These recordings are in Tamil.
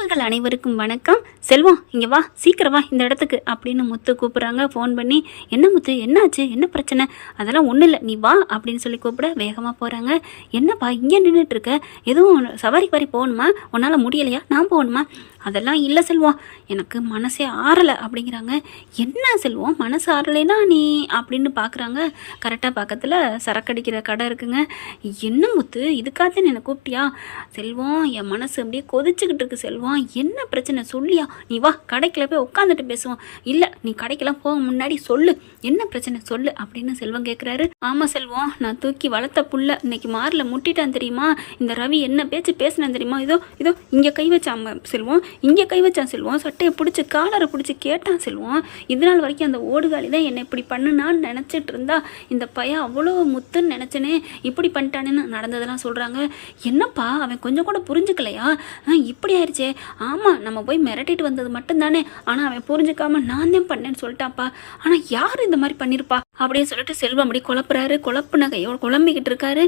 உறவுகள் அனைவருக்கும் வணக்கம். செல்வம் இங்கே வா, சீக்கிரம் வா இந்த இடத்துக்கு அப்படின்னு முத்து கூப்பிட்றாங்க ஃபோன் பண்ணி. என்ன முத்து, என்னாச்சு, என்ன பிரச்சனை? அதெல்லாம் ஒன்றும் இல்லை, நீ வா அப்படின்னு சொல்லி கூப்பிட வேகமாக போகிறாங்க. என்னப்பா இங்கே நின்றுட்டு இருக்க, எதுவும் சவாரிக்கு வரி போகணுமா, உன்னால் முடியலையா, நான் போகணுமா? அதெல்லாம் இல்லை செல்வம், எனக்கு மனசே ஆறலை அப்படிங்கிறாங்க. என்ன செல்வம் மனசு ஆறலைன்னா நீ அப்படின்னு பார்க்குறாங்க. கரெக்டாக பக்கத்தில் சரக்கடிக்கிற கடை இருக்குங்க. என்ன முத்து, இதுக்காக என்னை கூப்பிட்டியா? செல்வம் என் மனசு அப்படியே கொதிச்சுக்கிட்டு இருக்கு செல்வம், என்ன பிரச்சனை சொல்லியா? நீ வா கடைக்குள்ள போய் உட்காந்துட்டு பேசுவோம். இல்லை நீ கடைக்கெல்லாம் போக முன்னாடி சொல்லு, என்ன பிரச்சனை சொல்லு அப்படின்னு செல்வம் கேட்குறாரு. ஆமாம் செல்வம், நான் தூக்கி வளர்த்த புள்ள இன்னைக்கு மாரில் முட்டிட்டான் தெரியுமா? இந்த ரவி என்ன பேச்சு பேசினான் தெரியுமா? இதோ இதோ இங்கே கை வச்சாங்க செல்வம், இங்கே கை வச்சான் செல்வம், சட்டையை பிடிச்சி காலரை பிடிச்சி கேட்டான் செல்வம். இதனால் வரைக்கும் அந்த ஓடுகாலி தான் என்னை இப்படி பண்ணுனான்னு நினச்சிட்டு இருந்தா, இந்த பையன் அவ்வளோ முத்துன்னு நினச்சனே இப்படி பண்ணிட்டானேன்னு நடந்ததெல்லாம் சொல்கிறாங்க. என்னப்பா அவன் கொஞ்சம் கூட புரிஞ்சுக்கலையா? இப்படி ஆயிடுச்சே. ஆமாம் நம்ம போய் மிரட்டிட்டு வந்தது மட்டும்தானே, ஆனால் அவன் புரிஞ்சுக்காம நான் தான் பண்ணேன்னு சொல்லிட்டாப்பா. ஆனால் யார் இந்த மாதிரி பண்ணியிருப்பா அப்படின்னு சொல்லிட்டு செல்வம் அப்படி குழப்புறாரு. குழப்பு நகையோட குழம்பிக்கிட்டு இருக்காரு.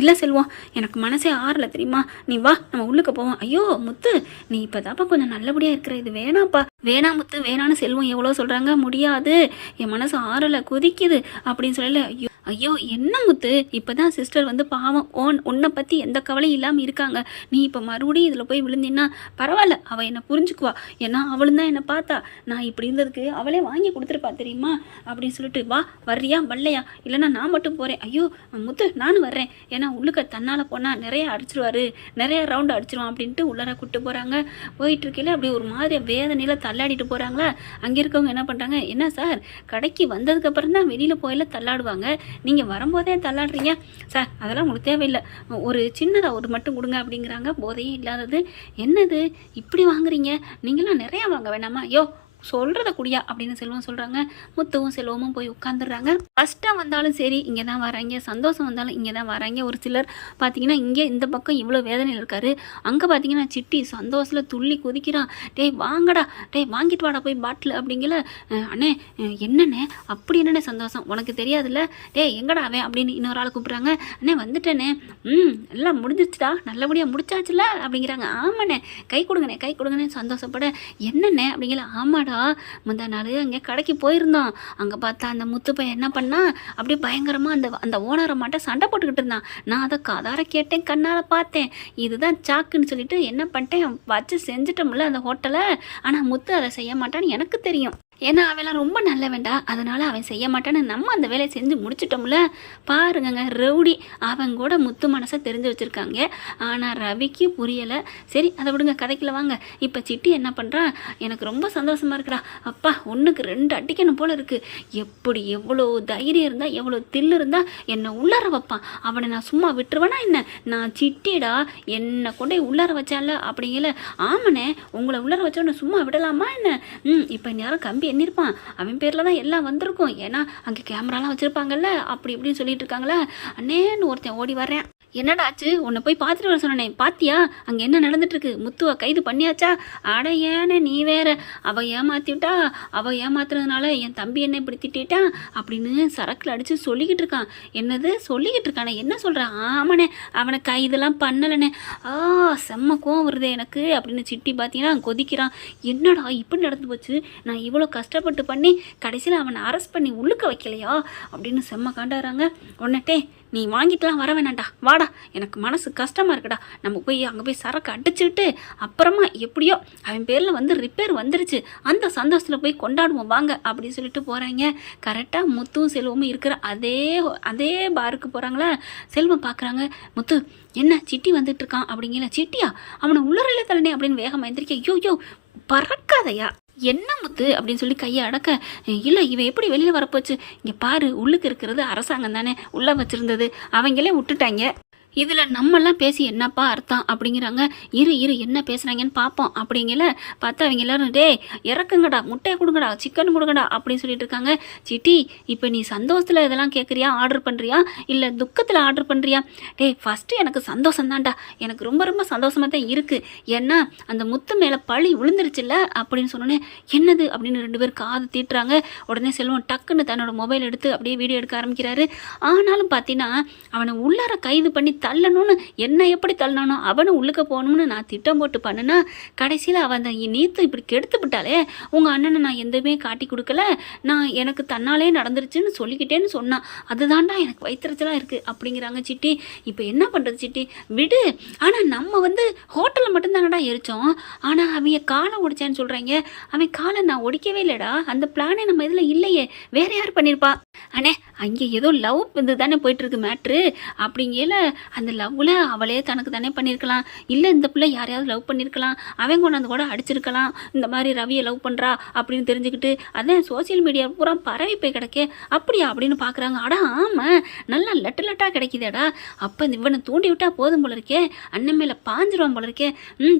இல்லை செல்வம் எனக்கு மனசே ஆறலை தெரியுமா, நீ வா நம்ம உள்ளுக்கு போவோம். ஐயோ முத்து, நீ இப்போதாப்பா கொஞ்சம் நல்லபடியாக இருக்கிற, இது வேணாப்பா, வேணாம் முத்து வேணான்னு செல்வம் எவ்வளோ சொல்கிறாங்க. முடியாது, என் மனசு ஆறலை கொதிக்குது அப்படின்னு சொல்லல. ஐயோ ஐயோ என்ன முத்து, இப்போ தான் சிஸ்டர் வந்து பாவம் உன்னை பற்றி எந்த கவலையும் இல்லாமல் இருக்காங்க. நீ இப்போ மறுபடியும் இதில் போய் விழுந்தின்னா பரவாயில்ல, அவள் என்னை புரிஞ்சுக்குவா. ஏன்னா அவளும் தான் என்னை பார்த்தா, நான் இப்படி இருந்ததுக்கு அவளே வாங்கி கொடுத்துருப்பா தெரியுமா அப்படின்னு சொல்லிட்டு, வா வர்றியா வரலையா, இல்லைன்னா நான் மட்டும் போகிறேன். ஐயோ முத்து நானும் வர்றேன், ஏன்னா உள்ளுக்க தன்னால் போனால் நிறைய அடிச்சிருவாரு, நிறைய ரவுண்டு அடிச்சிருவான் அப்படின்ட்டு உள்ளார கூப்பிட்டு போகிறாங்க. போயிட்டு இருக்கையில அப்படி ஒரு மாதிரி வேதனையில் தள்ளாடிட்டு போகிறாங்களா. அங்கே இருக்கவங்க என்ன பண்ணுறாங்க, என்ன சார் கடைக்கு வந்ததுக்கப்புறம் தான் வெளியில் போயில தள்ளாடுவாங்க, நீங்கள் வரும்போதே தள்ளாடுறீங்க சார், அதெல்லாம் உங்களுக்கு தேவையில்லை, ஒரு சின்னதாக ஒரு மட்டும் கொடுங்க அப்படிங்கிறாங்க. போதையே இல்லாதது என்னது இப்படி வாங்குறீங்க, நீங்களாம் நிறையா வாங்க வேணாமா, ஐயோ சொல்கிறத குடியா அப்படின்னு செல்வம் சொல்கிறாங்க. முத்துவும் செல்வமும் போய் உட்காந்துடுறாங்க. கஷ்டம் வந்தாலும் சரி இங்கே தான் வராங்க, சந்தோஷம் வந்தாலும் இங்கே தான் வராங்க. ஒரு சிலர் பார்த்தீங்கன்னா இங்கே இந்த பக்கம் இவ்வளோ வேதனையில் இருக்காரு, அங்கே பார்த்தீங்கன்னா சிட்டி சந்தோஷத்தில் துள்ளி குதிக்கிறான். டேய் வாங்கடா, டேய் வாங்கிட்டு வாடா போய் பாட்டில் அப்படிங்கல. அண்ணே என்னண்ணே அப்படி என்னண்ணே சந்தோஷம் உனக்கு தெரியாதுல்ல, டேய் எங்கடா அவன் அப்படின்னு இன்னொரு ஆள் கூப்பிட்றாங்க. அண்ணே வந்துட்டேனே, எல்லாம் முடிஞ்சிருச்சுடா, நல்லபடியாக முடிச்சாச்சுல அப்படிங்கிறாங்க. ஆமாண்ணே கை கொடுங்கண்ணே கை கொடுங்கண்ணே சந்தோஷப்பட. என்னண்ணே அப்படிங்கல. ஆமாடா முந்தா நாள் அங்கே கடைக்கு போயிருந்தோம், அங்கே பார்த்தா அந்த முத்து பையன் என்ன பண்ணா, அப்படியே பயங்கரமாக அந்த ஓனரை மட்டும் சண்டை போட்டுக்கிட்டு இருந்தான். நான் அதை காதார கேட்டேன், கண்ணால் பார்த்தேன், இதுதான் சாக்குன்னு சொல்லிட்டு என்ன பண்ணிட்டேன், வச்சு செஞ்சுட்டோம்ல அந்த ஹோட்டலை. ஆனால் முத்து அதை செய்ய மாட்டான்னு எனக்கு தெரியும், ஏன்னா அவெல்லாம் ரொம்ப நல்ல வேண்டா, அதனால் அவன் செய்ய மாட்டான்னு நம்ம அந்த வேலையை செஞ்சு முடிச்சிட்டோம்ல. பாருங்கங்க ரவுடி, அவங்க கூட முத்து மனசை தெரிஞ்சு வச்சுருக்காங்க, ஆனால் ரவிக்கு புரியலை. சரி அதை விடுங்க, கதைக்குள்ள வாங்க. இப்போ சிட்டி என்ன பண்ணுறான், எனக்கு ரொம்ப சந்தோஷமாக இருக்குடா, அப்பா ஒன்றுக்கு 2 அடிக்கணும் போல் இருக்குது. எப்படி எவ்வளோ தைரியம் இருந்தால் எவ்வளோ தில்லு இருந்தால் என்னை உள்ளார வைப்பான், அவனை நான் சும்மா விட்டுருவேனா என்ன? நான் சிட்டிடா, என்னை கொண்டே உள்ளார வச்சால அப்படிங்கல. ஆமாண்ணே உங்களை உள்ளார வச்சோன்னு சும்மா விடலாமா என்ன? இப்போ நேரம் கம்பி எண்ணிருப்பான், அவன் பேரில் தான் எல்லாம் வந்திருக்கும், ஏன்னா அங்கே கேமராலாம் வச்சுருப்பாங்கல்ல அப்படி இப்படின்னு சொல்லிட்டு இருக்காங்களா. அண்ணேன்னு ஒருத்தன் ஓடி வரேன். என்னடா ஆச்சு, உன்னை போய் பார்த்துட்டு வர சொன்னேன், பாத்தியா அங்கே என்ன நடந்துட்டுருக்கு, முத்துவை கைது பண்ணியாச்சா? அட ஏன்னு நீ வேற, அவள் ஏமாற்றி விட்டா, அவள் ஏமாத்துறதுனால என் தம்பி என்ன இப்படி திட்டான் அப்படின்னு சரக்கில் அடித்து சொல்லிக்கிட்டு இருக்கான். என்னது சொல்லிக்கிட்டு இருக்கானே, என்ன சொல்கிறான்? ஆமாண்ணே அவனை கைதெல்லாம் பண்ணலைண்ணே. செம்ம கோவம் வருதே எனக்கு அப்படின்னு சிட்டி பார்த்தீங்கன்னா கொதிக்கிறான். என்னடா இப்படி நடந்து போச்சு, நான் இவ்வளோ கஷ்டப்பட்டு பண்ணி கடைசியில் அவனை அரெஸ்ட் பண்ணி உள்ளுக்க வைக்கலையா அப்படின்னு செம்ம காண்டாடுறாங்க. உடனே நீ வாங்கிட்டுலாம் வர வேணாண்டா, வாடா எனக்கு மனசு கஷ்டமாக இருக்குடா, நம்ம போய் அங்கே போய் சரக்கு அடிச்சுக்கிட்டு அப்புறமா எப்படியோ அவன் பேரில் வந்து ரிப்பேர் வந்துருச்சு, அந்த சந்தோஷத்தில் போய் கொண்டாடுவோம் வாங்க அப்படின்னு சொல்லிட்டு போகிறாங்க. கரெக்டாக முத்துவும் செல்வமும் இருக்கிற அதே பாருக்கு போகிறாங்களா. செல்வம் பார்க்குறாங்க, முத்து என்ன சிட்டி வந்துட்டு இருக்கான் அப்படிங்கிற. சிட்டியா, அவனை உள்ளறையில் தள்ளனே அப்படின்னு வேகமாக எந்திரிக்க. ஐயோ பறக்காதையா, என்ன முத்து அப்படின்னு சொல்லி கையை அடக்க. இல்லை இவன் எப்படி வெளியில் வரப்போச்சு, இங்கே பாரு உள்ளுக்கு இருக்கிறது அரசாங்கம் தானே, உள்ளே வச்சுருந்தது அவங்களே விட்டுட்டாங்க, இதில் நம்மெல்லாம் பேசி என்னப்பா அர்த்தம் அப்படிங்கிறாங்க. இரு என்ன பேசுகிறாங்கன்னு பார்ப்போம் அப்படிங்கல. பார்த்தா அவங்க எல்லாரும் டே இறக்குங்கடா, முட்டையை கொடுங்கடா, சிக்கன் கொடுங்கடா அப்படின்னு சொல்லிட்டு இருக்காங்க. சிட்டி இப்போ நீ சந்தோஷத்தில் இதெல்லாம் கேட்குறியா, ஆர்டர் பண்ணுறியா இல்லை துக்கத்தில் ஆர்டர் பண்ணுறியா? டே ஃபஸ்ட்டு எனக்கு சந்தோஷம் தான்டா, எனக்கு ரொம்ப ரொம்ப சந்தோஷமாக தான் இருக்குது, ஏன்னா அந்த முத்து மேலே பழி விழுந்துருச்சுல்ல அப்படின்னு சொன்னோன்னே. என்னது அப்படின்னு 2 பேர் காது தீட்டுறாங்க. உடனே செல்வம் டக்குன்னு தன்னோட மொபைல் எடுத்து அப்படியே வீடியோ எடுக்க ஆரம்பிக்கிறாரு. ஆனாலும் பார்த்தீங்கன்னா அவனை உள்ளார கைது பண்ணி தள்ளணும்னு என்ன எப்படி தள்ளனானோ அவனும் உள்ளுக்க போகணும்னு நான் திட்டம் போட்டு பண்ணுனா கடைசியில் அவன் அந்த நீத்து இப்படி கெடுத்து விட்டாலே உங்கள் அண்ணனை நான் எதுவுமே காட்டி கொடுக்கல, நான் எனக்கு தன்னாலே நடந்துருச்சுன்னு சொல்லிக்கிட்டேன்னு சொன்னான், அதுதான்டா எனக்கு வயிற்றுச்சலாக இருக்குது அப்படிங்கிறாங்க சிட்டி. இப்போ என்ன பண்ணுறது சிட்டி, விடு. ஆனால் நம்ம வந்து ஹோட்டலில் மட்டும்தானடா எரித்தோம், ஆனால் அவங்க காலை ஒடிச்சான்னு சொல்கிறாங்க. அவன் காலை நான் ஒடிக்கவே இல்லைடா, அந்த பிளானே நம்ம இதில் இல்லையே, வேற யார் பண்ணியிருப்பா? அண்ணே அங்கே ஏதோ லவ் இது தானே போயிட்டுருக்கு மேட்ரு, அப்படிங்கல அந்த லவ்வில் அவளே தனக்கு தானே பண்ணியிருக்கலாம், இல்லை இந்த பிள்ளை யாரையாவது லவ் பண்ணியிருக்கலாம், அவன் கொண்டாந்து கூட அடிச்சிருக்கலாம், இந்த மாதிரி ரவியை லவ் பண்ணுறா அப்படின்னு தெரிஞ்சுக்கிட்டு அதான் சோசியல் மீடியா பூரா பரவி போய் கிடைக்கே, அப்படியா அப்படின்னு பார்க்குறாங்க. அடா ஆமாம், நல்லா லெட்டாக கிடைக்குதேடா, அப்போ இந்த இவனை தூண்டி விட்டா போதும் போல இருக்கே, அண்ணன் மேலே பாஞ்சிருவான் போல இருக்கே.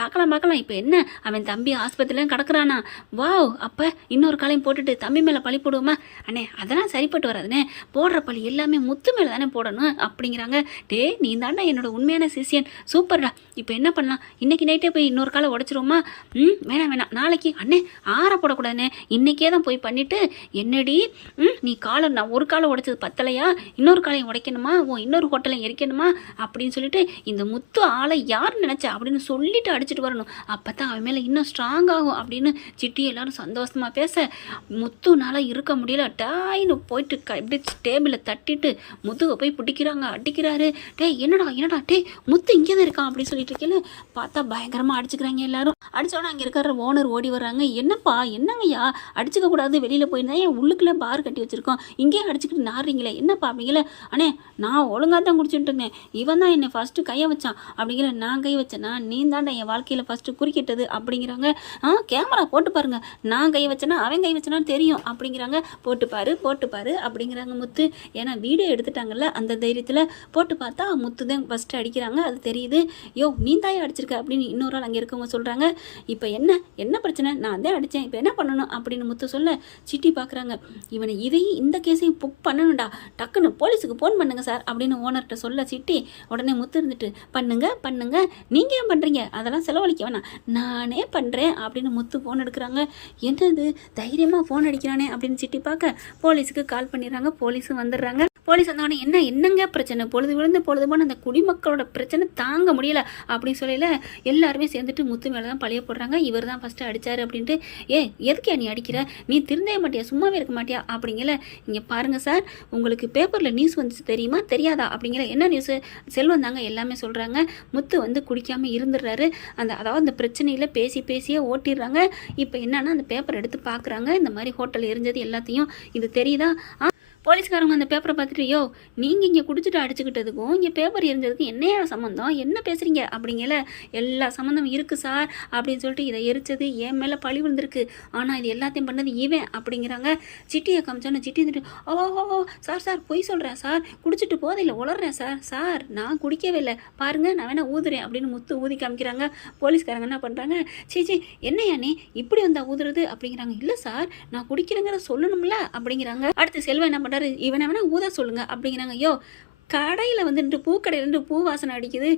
பார்க்கலாம். இப்போ என்ன அவன் தம்பி ஆஸ்பத்திரியிலும் கிடக்குறானா, வாவ், அப்போ இன்னொரு காலையும் போட்டுட்டு தம்பி மேலே பழி போடுவோமா? அண்ணே அதெல்லாம் சரிப்பட்டு வராதுண்ணே, போடுற பழி எல்லாமே முத்து மேலே தானே போடணும் அப்படிங்கிறாங்க. டே நீ தாண்டா என்னோட உண்மையான சிஷியன், சூப்பர்டா. இப்போ என்ன பண்ணலாம், இன்னைக்கு நைட்டே போய் இன்னொரு காலை உடச்சிருவோமா? வேணாம் நாளைக்கு. அண்ணே ஆற போடக்கூடாதுண்ணே, இன்னைக்கே தான் போய் பண்ணிட்டு என்னடி நீ காலை நான் ஒரு காலை உடைச்சது பத்தலையா, இன்னொரு காலையும் உடைக்கணுமா, இன்னொரு ஹோட்டலையும் எரிக்கணுமா அப்படின்னு சொல்லிட்டு இந்த முத்து ஆளை யார் நினைச்சா அப்படின்னு சொல்லிட்டு அடிச்சுட்டு வரணும், அப்போ தான் அவன் மேலே இன்னும் ஸ்ட்ராங் ஆகும் அப்படின்னு சிட்டி எல்லாரும் சந்தோஷமாக பேச முத்துனால இருக்க முடியல, டாயின்னு போயிட்டு இப்படி டேபிளை தட்டிட்டு முத்துவை போய் பிடிக்கிறாங்க, அடிக்கிறாரு. என்னடா டே முத்து இங்கே தான் இருக்கான் அப்படின்னு சொல்லிட்டு இருக்கேன்னு பார்த்தா பயங்கரமாக அடிச்சுக்கிறாங்க எல்லாரும். அடித்தோன்னே அங்கே இருக்கிற ஓனர் ஓடி வர்றாங்க. என்னங்கய்யா அடிச்சுக்க கூடாது, வெளியில் போயிருந்தா ஏன் உள்ளுக்குள்ளே பார் கட்டி வச்சுருக்கோம், இங்கேயே அடிச்சுக்கிட்டு நாடுறீங்களே என்னப்பா அப்படிங்கல. அண்ணே நான் ஒழுங்காக தான் குடிச்சுட்டு இருந்தேன், இவன் தான் என்னை ஃபஸ்ட்டு கையை வச்சான் அப்படிங்கிற. நான் கை வச்சேன்னா நீ தாண்டா என் வாழ்க்கையில் ஃபஸ்ட்டு குறுக்கிட்டது அப்படிங்கிறாங்க. கேமரா போட்டு பாருங்க, நான் கை வச்சேன்னா அவன் கை வச்சனான்னு தெரியும் அப்படிங்கிறாங்க. போட்டு பாரு அப்படிங்கிறாங்க முத்து. ஏன்னா வீடியோ எடுத்துட்டாங்கல்ல அந்த தைரியத்தில் போட்டு பார்த்தா முத்து தான் ஃபஸ்ட்டு அடிக்கிறாங்க, அது தெரியுது. யோ நீ தாயே அடிச்சிருக்க அப்படின்னு இன்னொரு ஆள் அங்கே இருக்கவங்க சொல்கிறாங்க. இப்போ என்ன பிரச்சனை, நான் தான் அடித்தேன், இப்போ என்ன பண்ணணும் அப்படின்னு முத்து சொல்ல சிட்டி பார்க்குறாங்க. இவனை இந்த கேஸையும் புக் பண்ணணும்டா, டக்குன்னு போலீஸுக்கு ஃபோன் பண்ணுங்க சார் அப்படின்னு ஓனர்கிட்ட சொல்ல சிட்டி உடனே முத்து இருந்துட்டு பண்ணுங்க நீங்கள் ஏன் பண்ணுறீங்க, அதெல்லாம் செலவழிக்க வேணாம் நானே பண்ணுறேன் அப்படின்னு முத்து ஃபோன் எடுக்கிறாங்க. என்னது தைரியமாக ஃபோன் அடிக்கிறானே அப்படின்னு சிட்டி பார்க்க போலீஸுக்கு கால் பண்ணிடுறாங்க. போலீஸும் வந்துடுறாங்க. போலீஸ் வந்தோடனே என்னங்க பிரச்சனை, பொழுது விழுந்து பொழுது போன அந்த குடிமக்களோட பிரச்சனை தாங்க முடியல அப்படின்னு சொல்லல எல்லாருமே சேர்ந்துட்டு முத்து மேலே தான் பழைய போடுறாங்க. இவர் தான் ஃபஸ்ட்டு அடித்தார் அப்படின்ட்டு. எதுக்கே நீ அடிக்கிற, நீ திருந்தவே மாட்டியா, சும்மாவே இருக்க மாட்டியா அப்படிங்கல. இங்கே பாருங்கள் சார், உங்களுக்கு பேப்பரில் நியூஸ் வந்துச்சு தெரியுமா தெரியாதா அப்படிங்கிற. என்ன நியூஸு, செல்வம் தாங்க எல்லாமே சொல்கிறாங்க. முத்து வந்து குடிக்காமல் இருந்துடுறாரு, அதாவது அந்த பிரச்சனையில் பேசியே ஓட்டிடுறாங்க. இப்போ என்னன்னா அந்த பேப்பர் எடுத்து பார்க்குறாங்க, இந்த மாதிரி ஹோட்டல் எரிஞ்சது எல்லாத்தையும் இது தெரியுதா. போலீஸ்காரங்க அந்த பேப்பரை பார்த்துட்டு, நீங்கள் இங்கே குடிச்சிட்டு அடிச்சுக்கிட்டதுக்கும் இங்கே பேப்பர் எரிஞ்சதுக்கும் என்னையா சம்மந்தம், என்ன பேசுகிறீங்க அப்படிங்கல. எல்லா சம்மந்தம் இருக்குது சார் அப்படின்னு சொல்லிட்டு இதை எரிச்சது என் மேலே பழி விழுந்திருக்கு, ஆனால் இது எல்லாத்தையும் பண்ணது இவன் அப்படிங்கிறாங்க. சிட்டியை காமிச்சோன்னு சிட்டி வந்துட்டு ஓ சார் பொய் சொல்கிறேன் சார், குடிச்சிட்டு போதையில் உளறேன் சார் நான் குடிக்கவே இல்லை, பாருங்கள் நான் வேணா ஊதுறேன் அப்படின்னு முத்து ஊதி காமிக்கிறாங்க. போலீஸ்காரங்க என்ன பண்ணுறாங்க, சீ என்னையா நீ இப்படி வந்தா ஊதுறது அப்படிங்கிறாங்க. இல்லை சார் நான் குடிக்கிறேங்கிற சொல்லணும்ல அப்படிங்கிறாங்க. அடுத்து செல்வம் என்ன பண்ணுறாங்க, இவனை வேணா ஊத சொல்லுங்க அப்படிங்கிறாங்க. கடையில் வந்துட்டு பூக்கடையிலேருந்து பூ வாசனை அடிக்குது,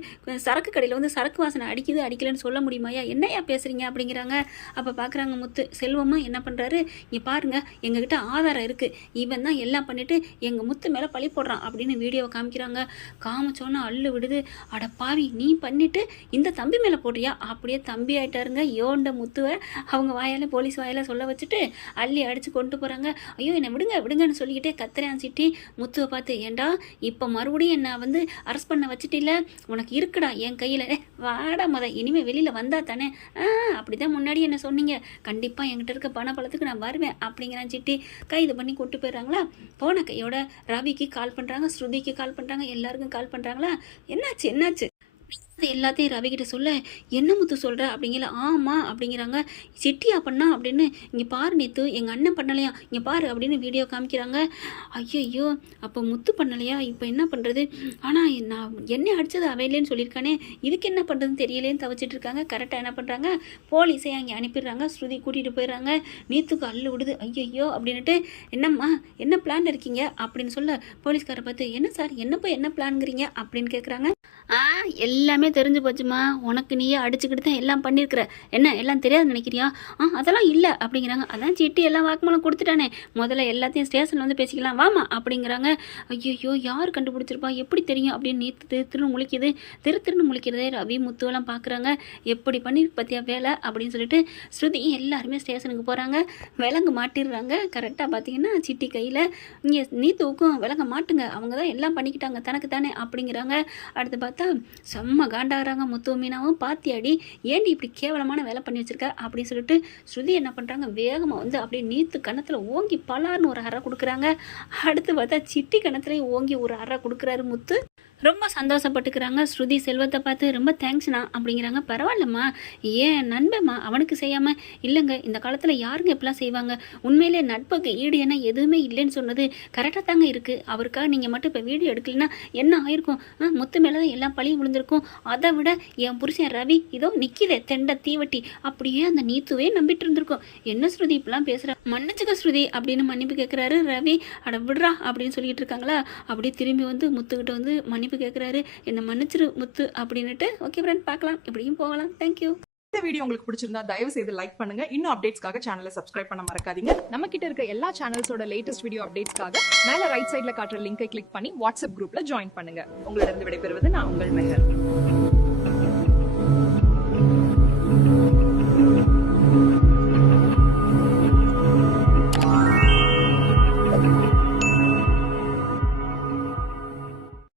சரக்கு கடையில் வந்து சரக்கு வாசனை அடிக்கலைன்னு சொல்ல முடியுமாயா, என்னையா பேசுகிறீங்க அப்படிங்கிறாங்க. அப்போ பார்க்குறாங்க முத்து. செல்வமும் என்ன பண்ணுறாரு, இங்கே பாருங்கள் எங்ககிட்ட ஆதாரம் இருக்குது, இவன் தான் எல்லாம் பண்ணிவிட்டு எங்கள் முத்து மேலே பழி போடுறான் அப்படின்னு வீடியோவை காமிக்கிறாங்க. காமிச்சோன்னா அள்ளு விடுது. அட பாவி நீ பண்ணிவிட்டு இந்த தம்பி மேலே போட்டியா, அப்படியே தம்பி ஆகிட்டாருங்க. யோண்ட முத்துவை அவங்க வாயால் போலீஸ் வாயால் சொல்ல வச்சுட்டு அள்ளி அடித்து கொண்டு போகிறாங்க. ஐயோ என்னை விடுங்கன்னு சொல்லிக்கிட்டே கத்துறேன் சிட்டி. முத்துவை பார்த்து, ஏண்டா இப்போ மறுபடியும் என்ன வந்து அரெஸ்ட் பண்ண வச்சுட்டில்ல, உனக்கு இருக்குடா என் கையில், வாடா இனிமேல் வெளியில் வந்தா தானே, அப்படிதான் முன்னாடி என்ன சொன்னீங்க, கண்டிப்பாக என்கிட்ட இருக்க பணப்பழத்துக்கு நான் வருவேன் அப்படிங்கிறான் சிட்டி. கைது பண்ணி கூட்டு போயிடுறாங்களா. போன கையோட ரவிக்கு கால் பண்ணுறாங்க, ஸ்ருதிக்கு கால் பண்ணுறாங்க, எல்லாருக்கும் கால் பண்ணுறாங்களா. என்னாச்சு எல்லாத்தையும் ரவிக்கிட்ட சொல்ல, என்ன முத்து சொல்கிற அப்படிங்கிற. ஆமாம் அப்படிங்கிறாங்க. சிட்டியா பண்ணா அப்படின்னு. இங்கே பாரு நேத்து எங்கள் அண்ணன் பண்ணலையா, இங்கே பாரு அப்படின்னு வீடியோ காமிக்கிறாங்க. ஐயோ அப்போ முத்து பண்ணலையா, இப்போ என்ன பண்ணுறது, ஆனால் நான் என்ன அடித்தது அவையிலேன்னு சொல்லியிருக்கானே, இதுக்கு என்ன பண்ணுறதுன்னு தெரியலேன்னு தவிச்சிட்டு இருக்காங்க. கரெக்டாக என்ன பண்ணுறாங்க, போலீஸை அங்கே அனுப்பிடுறாங்க. ஸ்ருதி கூட்டிகிட்டு போயிடுறாங்க. நீத்துக்கு அள்ளு விடுது. ஐயோ அப்படின்ட்டு, என்னம்மா என்ன பிளான் இருக்கீங்க அப்படின்னு சொல்ல, போலீஸ்காரை பார்த்து என்ன சார் என்ன பிளான்ங்கிறீங்க அப்படின்னு கேட்குறாங்க. எல்லாமே தெரிஞ்சு போச்சுமா, உனக்கு நீயே அடிச்சுக்கிட்டு தான் எல்லாம் பண்ணியிருக்கிற, என்ன எல்லாம் தெரியாது நினைக்கிறியா? அதெல்லாம் இல்லை அப்படிங்கிறாங்க. அதான் சிட்டி எல்லாம் வாக்குமூலம் கொடுத்துட்டானே, முதல்ல எல்லாத்தையும் ஸ்டேஷனில் வந்து பேசிக்கலாம் வாமா அப்படிங்கிறாங்க. ஐயோ யார் கண்டுபிடிச்சிருப்பா, எப்படி தெரியும் அப்படின்னு நீத்து திருன்னு முழிக்குது. திருன்னு முழிக்கிறதே ரவி முத்துவெல்லாம் பார்க்குறாங்க. எப்படி பண்ணி பற்றியா வேலை அப்படின்னு சொல்லிட்டு ஸ்ருதி எல்லாருமே ஸ்டேஷனுக்கு போகிறாங்க. விலங்கு மாட்டிடுறாங்க. கரெக்டாக பார்த்தீங்கன்னா சிட்டி கையில் இங்கே நீத்துவுக்கும் விலங்க மாட்டுங்க, அவங்க தான் எல்லாம் பண்ணிக்கிட்டாங்க தனக்கு தானே அப்படிங்கிறாங்க. அடுத்து பார்த்தா செம்ம காண்டாகிறாங்க. முத்து மீனாவும் பாத்தியாடி ஏண்டி இப்படி கேவலமான வேலை பண்ணி வச்சிருக்க அப்படின்னு சொல்லிட்டு ஸ்ருதி என்ன பண்ணுறாங்க, வேகமாக வந்து அப்படியே நீத்து கணத்தில் ஓங்கி பலார்னு ஒரு அறை கொடுக்குறாங்க. அடுத்து பார்த்தா சிட்டி கணத்துலேயும் ஓங்கி ஒரு அறை கொடுக்குறாரு முத்து. ரொம்ப சந்தோஷப்பட்டுக்கிறாங்க. ஸ்ருதி செல்வத்தை பார்த்து ரொம்ப தேங்க்ஸ்ண்ணா அப்படிங்கிறாங்க. பரவாயில்லம்மா, ஏன் நண்பம்மா அவனுக்கு செய்யாமல்? இல்லைங்க, இந்த காலத்தில் யாருங்க இப்படிலாம் செய்வாங்க? உண்மையிலே நட்புக்கு ஈடு என்ன எதுவுமே இல்லைன்னு சொன்னது கரெக்டாக தாங்க இருக்குது. அவருக்காக நீங்கள் மட்டும் இப்போ வீடியோ எடுக்கலைன்னா என்ன ஆயிருக்கும்? முத்து மேலே தான் எல்லாம் பழியும் விழுந்திருக்கும். அதை விட என் புருஷன் ரவி இதோ நிற்கிதே தெண்ட தீவட்டி, அப்படியே அந்த நீத்துவே நம்பிட்டு இருந்திருக்கும். என்ன ஸ்ருதி இப்படிலாம் பேசுகிற, மன்னிச்சுக்க ஸ்ருதி அப்படின்னு மன்னிப்பு கேட்குறாரு ரவி. அட விடுறா அப்படின்னு சொல்லிட்டு இருக்காங்களா, அப்படியே திரும்பி வந்து முத்துக்கிட்ட வந்து மன்னிப்பு கேட்குறாரு. என்ன மன்னிச்சிரு முத்து அப்படின்னுட்டு. ஓகே ஃப்ரெண்ட், பார்க்கலாம், இப்படியும் போகலாம். தேங்க்யூ. இந்த வீடியோ உங்களுக்கு பிடிச்சிருந்தா தயவு செய்து லைக் பண்ணுங்க. இன்னும் அப்டேட்ஸ்க்காக சேனலை சப்ஸ்கிரைப் பண்ண மறக்காதீங்க. நம்ம கிட்ட இருக்க எல்லா சேனல்ஸோட லேட்டஸ்ட் வீடியோ அப்டேட்ஸ்க்காக மேல ரைட் சைடுல காட்டுற லிங்கை கிளிக் பண்ணி வாட்ஸ்அப் குரூப்ல ஜாயின் பண்ணுங்க. உங்களிடம் விடைபெறுவது நான் உங்கள் மெஹர்.